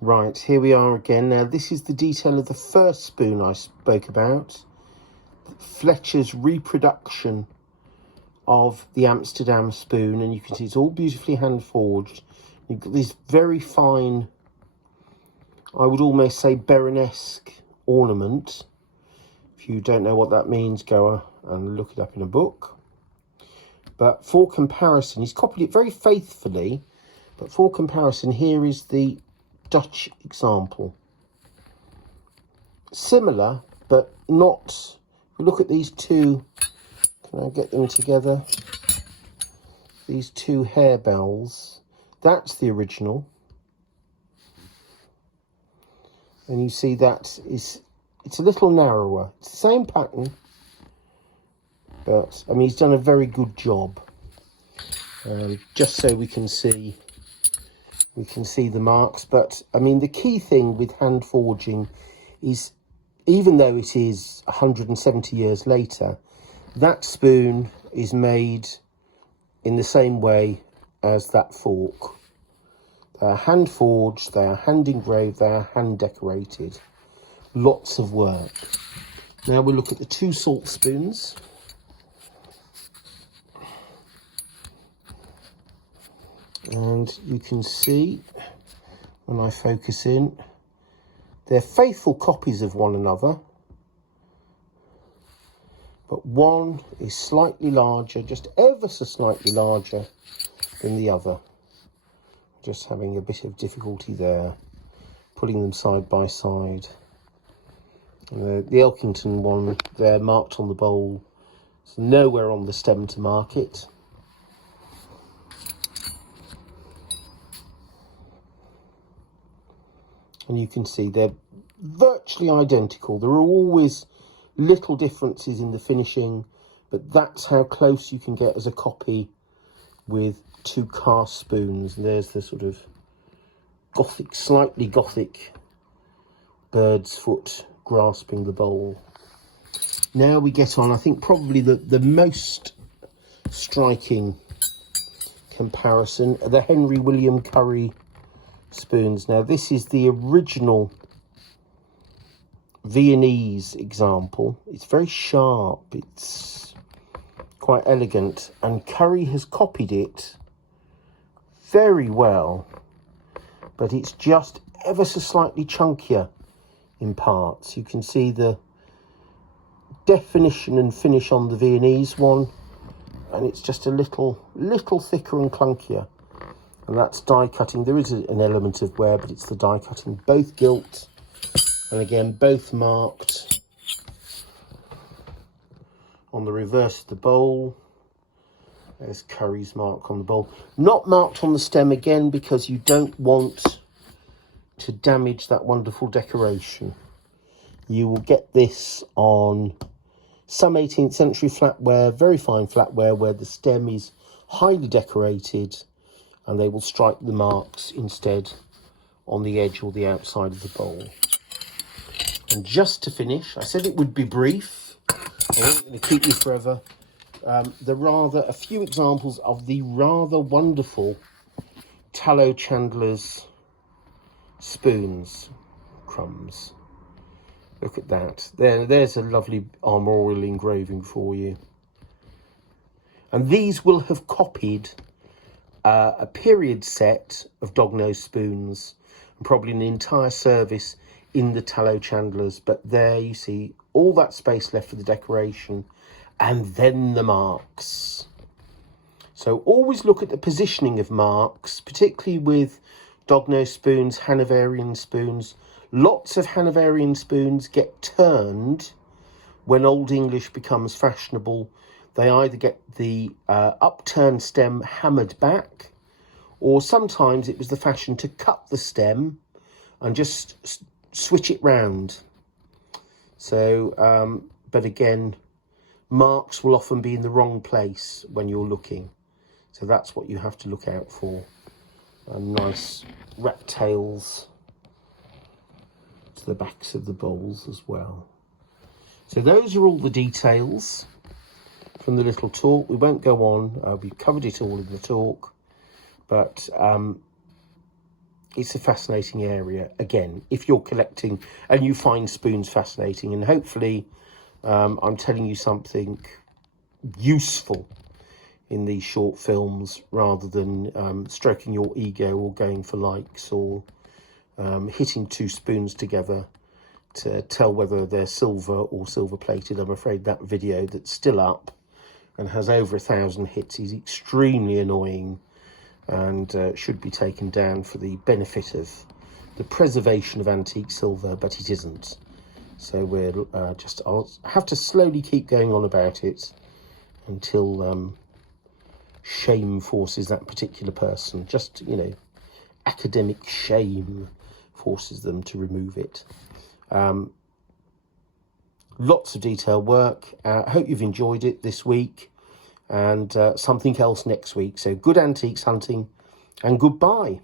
Right, here we are again. Now, this is the detail of the first spoon I spoke about. Fletcher's reproduction of the Amsterdam spoon. And you can see it's all beautifully hand-forged. You've got this very fine, I would almost say, Berenesque ornament. If you don't know what that means, go and look it up in a book. But for comparison, he's copied it very faithfully. But for comparison, here is the Dutch example. Similar, but not. If we look at these two, can I get them together? These two harebells, that's the original. And you see that it's a little narrower. It's the same pattern, but I mean, he's done a very good job. Just so we can see the marks. But I mean, the key thing with hand forging is, even though it is 170 years later, that spoon is made in the same way as that fork. They are hand forged, they are hand engraved, they are hand decorated. Lots of work. Now we'll look at the two salt spoons. And you can see, when I focus in, they're faithful copies of one another. But one is slightly larger, just ever so slightly larger than the other. Just having a bit of difficulty there, putting them side by side. The Elkington one, they're marked on the bowl. There's nowhere on the stem to mark it. And you can see they're virtually identical. There are always little differences in the finishing, but that's how close you can get as a copy with two cast spoons. And there's the sort of Gothic, slightly Gothic bird's foot grasping the bowl. Now we get on, I think, probably the most striking comparison, the Henry William Curry spoons. Now this is the original Viennese example. It's very sharp, it's quite elegant, and Curry has copied it very well, but it's just ever so slightly chunkier in parts. You can see the definition and finish on the Viennese one, and it's just a little thicker and clunkier. And that's die cutting. There is an element of wear, but it's the die cutting. Both gilt, and again, both marked on the reverse of the bowl. There's Curry's mark on the bowl. Not marked on the stem again, because you don't want to damage that wonderful decoration. You will get this on some 18th century flatware, very fine flatware, where the stem is highly decorated, and they will strike the marks instead on the edge or the outside of the bowl. And just to finish, I said it would be brief. I wasn't going to keep you forever. A few examples of the rather wonderful tallow chandler's spoons, crumbs. Look at that. There's a lovely armorial engraving for you. And these will have copied a period set of dog-nosed spoons, and probably an entire service in the tallow chandlers. But there you see all that space left for the decoration, and then the marks. So always look at the positioning of marks, particularly with dog-nosed spoons, Hanoverian spoons. Lots of Hanoverian spoons get turned when Old English becomes fashionable. They either get the upturned stem hammered back, or sometimes it was the fashion to cut the stem and just switch it round. So, but again, marks will often be in the wrong place when you're looking. So that's what you have to look out for. Nice rat tails to the backs of the bowls as well. So those are all the details from the little talk. We won't go on. We covered it all in the talk. But it's a fascinating area. Again, if you're collecting and you find spoons fascinating, and hopefully I'm telling you something useful in these short films, rather than stroking your ego or going for likes, or hitting two spoons together to tell whether they're silver or silver plated. I'm afraid that video that's still up and has over 1,000 hits is extremely annoying, and should be taken down for the benefit of the preservation of antique silver, but it isn't. So I'll have to slowly keep going on about it until shame forces that particular person, just, you know, academic shame forces them to remove it. Lots of detailed work. I hope you've enjoyed it this week, and something else next week. So good antiques hunting, and goodbye.